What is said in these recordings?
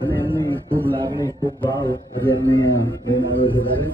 અને એમની ખૂબ લાગણી ખૂબ ભાવ આજે એમને પ્રેમ આવ્યો છે ત્યારે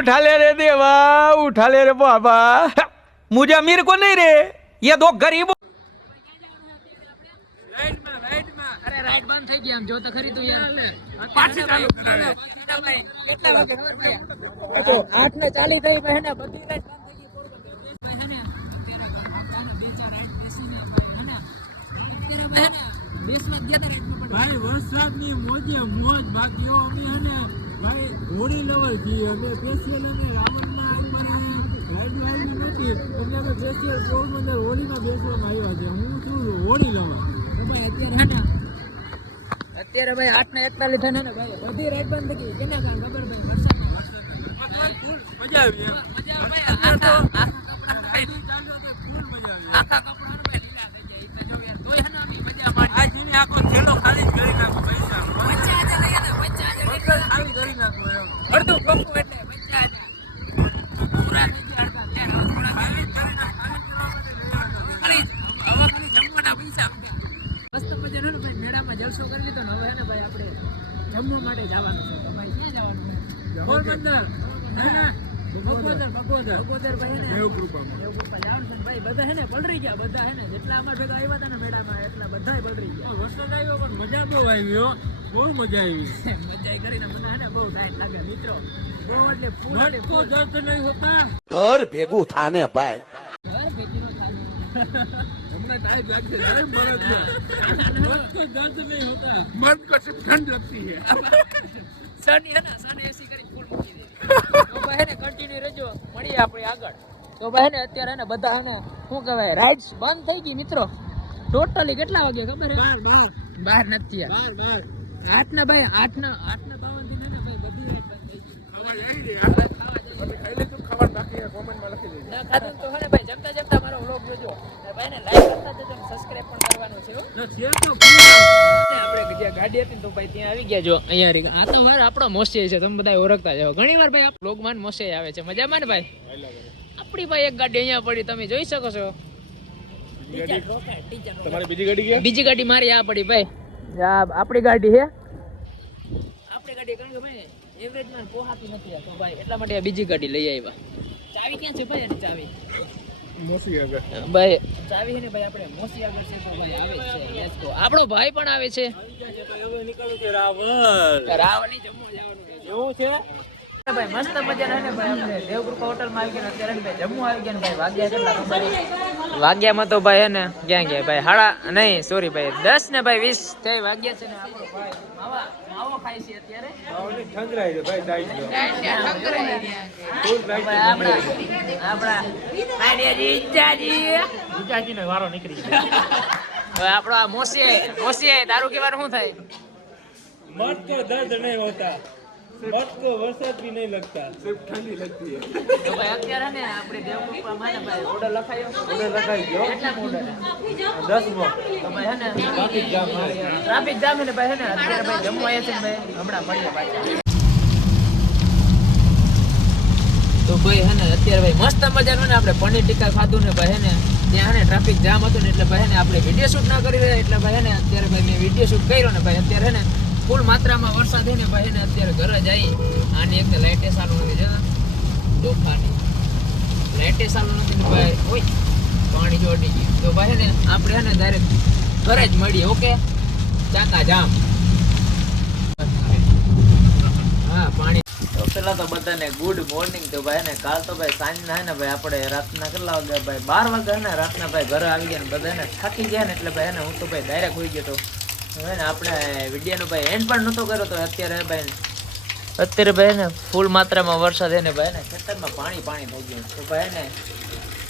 उठा ले रे देवा, उठा ले रे बाबा। मुझे अमीर को नहीं रे, ये दो गरीब। अरे राइट बंद થઈ ગઈ આમ જો તો ખરી તું યાર પાછી ચાલુ કેટલા વાગે ખબર પડ્યા તો 8:40 થઈ ભાઈ ને બધી રાઈટ બંધ થઈ ગઈ ભાઈ હે ને અત્યારે બે ચાર રાઈટ બેસીને ભાઈ હે ને અત્યારે ભાઈ ને દેશમાં ગયા તા રાઈટ પર ભાઈ વરસાદની મોજે મોજ બાકીઓ અમે હે ને ભાઈ હોળી લેવલ જી અમે સ્પેશિયલ અમે રાવણના રાઈડ વાળી નથી અમે તો સ્પેશિયલ પોરબંદર હોળીમાં બેસવામાં આવ્યા છે હું છું હોળી લેવલ ભાઈ અત્યારે ભાઈ 8:41 થઈને ને ભાઈ બધી રાઈડ બંધ થઈ ગઈ કેના કારણ ખબર ભાઈ વરસાદ મજા આવી મજા ભાઈ આખા કપડાં ભાઈ લીલા થઈ ગયા એટલે જો યાર તોય હે ને અમે મજા માણી આજ ને આખો થેલો ખાલી જ કરી નાખો પૈસા 50,000 લઈ આને 50,000 ખાલી કરી નાખો એમ અડધું પંપુ એટલે 50,000 પૂરા થઈ ગયા અડધા યાર હવે થોડા ખાલી કરી નાખો ખાલી હવે ખાલી જમવાના પૈસા મસ્ત મજાનો ભાઈ મેળામાં જલસો કરી લીધો ને હવે હે ને ભાઈ આપણે જમવા માટે જવાનું છે તો ભાઈ ક્યાં જવાનું છે પોરબંદર ના બગોદર ભાઈ ને દેવકૃપા જવાનું છે ભાઈ બધા હે ને પલરી ગયા બધા હે ને જેટલા અમાર ભેગા આવ્યા હતા ને મેળામાં એટલા બધાય પલરી ગયા વરસાદ આવ્યો પણ મજા બહુ આવી બહુ મજા આવી મજા કરીને મને હે ને બહુ ટાઈટ લાગે મિત્રો બહુ એટલે ફૂલ તો દર્દ નહીં હોતા ઘર ભેગું થાને ભાઈ ઘર ભેગું થાને हमने टाइट लगते अरे मर्द को दर्द नहीं होता मर्द को सिर्फ ठंड लगती है सन है ना सन ऐसी करी फूल मूकी दे મળીએ આપણે આગળ. તો ભાઈ ને અત્યારે ને બધા હે ને શું કહેવાય રાઇડ્સ બંધ થઈ ગઈ મિત્રો. ટોટલી કેટલા વાગે ખબર હે? 12 નથી થયા. 8 ભાઈ 8 ના 52 થી ને ભાઈ બધી રાઇડ બંધ થઈ ગઈ. ના ખાધું તો હે ને ભાઈ જમતા જમતા મારો વ્લોગ જોજો. અને ભાઈ ને લાઈક કરતા જજો અને સબસ્ક્રાઇબ પણ કરવાનું છે હો. આપણે જે ગાડી હતી ને તો ભાઈ ત્યાં આવી ગયા જો અહીંયા રી. આ તો ભાઈ આપણો મોસે છે, તમે બધા ઓળખતા જાવ. ઘણી વાર ભાઈ વ્લોગમાં મોસે આવે છે. મજામાં ને ભાઈ? આપણી ભાઈ એક ગાડી અહીંયા પડી તમે જોઈ શકો છો. તમારી બીજી ગાડી ક્યાં? બીજી ગાડી મારી આ પડી ભાઈ. આ આપણી ગાડી છે. આપણી ગાડી કારણ કે ભાઈ એવરેજમાં પોહાતી નથી તો ભાઈ એટલા માટે આ બીજી ગાડી લઈ આવ્યા. ચાવી ક્યાં છે ભાઈ? એની ચાવી મોસી આગળ ભાઈ ચાવી છે ને ભાઈ આપણે મોસી આગળ છે તો ભાઈ આવે છે. Let's go. આપણો ભાઈ પણ આવે છે. રાવલી જમ્મુ જવાનું એવું છે ભાઈ. મસ્ત મજાના ને ભાઈ આપણે દેવગૃપા હોટલમાં આવી ગયા અત્યારે ભાઈ જમ્મુ આવી ગયા ને ભાઈ વાગ્યા કેટલા ખબર? વાગ્યામાં તો ભાઈ હે ને ક્યાં ગયા ભાઈ હાડા નહીં સોરી ભાઈ 10 ને ભાઈ 20 થઈ વાગ્યા છે ને આપણો ભાઈ માવો ખાય છે અત્યારે. ઠંગરાઈ છે ભાઈ સાઈડ નો વારો નીકળી ગયો. હવે આપણો આ મોસી દારૂ કેવાનું શું થાય? मत को दर्द नहीं होता, मत को बरसात भी नहीं लगता, सिर्फ ठंडी लगती है. તો ભાઈ અત્યારે ને આપણે દેવગૃપામાં ને ભાઈ ઓર્ડર લખાયો. ઓર્ડર લખાઈ ગયો કેટલા ઓર્ડર? 10 મો. તો ભાઈ હે ને ટ્રાફિક જામ ટ્રાફિક જામ ને ભાઈ હે ને અત્યારે ભાઈ જમ્મુ આવ્યા છે ને ભાઈ હમણાં મળીએ પાછા. તો ભાઈ હે ને અત્યારે ભાઈ મસ્ત મજાનું ને આપણે પનીર ટીકા ખાધું ને ભાઈ હે ને ત્યાં હે ને ટ્રાફિક જામ હતું ને એટલે ભાઈ હે ને આપણે વિડીયો શૂટ ના કરી રહ્યા એટલે ભાઈ હે ને અત્યારે ભાઈ મેં વિડીયો શૂટ કર્યો ને ભાઈ અત્યારે હે ને ફૂલ માત્રામાં વરસાદ થઈને ભાઈ ને અત્યારે ઘરે જઈ આની એક લાઇટે ચાલુ નથી જો ડોફાની લાઇટે ચાલુ નથી ને ભાઈ ઓય પાણી જોડી ગયું તો ભાઈ ને આપણે હે ને ડાયરેક્ટ ઘરે જ મળીએ. ઓકે ચાકા જામ. હા પાણી તો પેલા તો બધાને ગુડ મોર્નિંગ. તો ભાઈ ને કાલ તો ભાઈ સાંજના હે ને ભાઈ આપણે રાતના કેટલા વાગ્યા ભાઈ 12 વાગ્યા ને રાતના ભાઈ ઘરે આવી ગયા ને બધા ને થાકી ગયા ને એટલે ભાઈ ને હું તો ભાઈ ડાયરેક્ટ હોઈ ગયો તો હવે ને આપણે વિડીયોનો ભાઈ એન્ડ પણ નહોતો કર્યો તો અત્યારે ભાઈ ને ફૂલ માત્રામાં વરસાદ એને ભાઈ ને ખેતરમાં પાણી થઈ ગયું. તો ભાઈ ને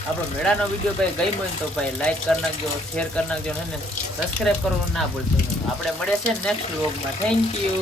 આપણો મેળાનો વિડીયો ભાઈ ગમ્યો હોય તો ભાઈ લાઈક કરી નાખજો, શેર કરી નાખજો ને સબસ્ક્રાઈબ કરવાનું ના ભૂલશો. આપણે મળે છે નેક્સ્ટ વ્લોગમાં. Thank you.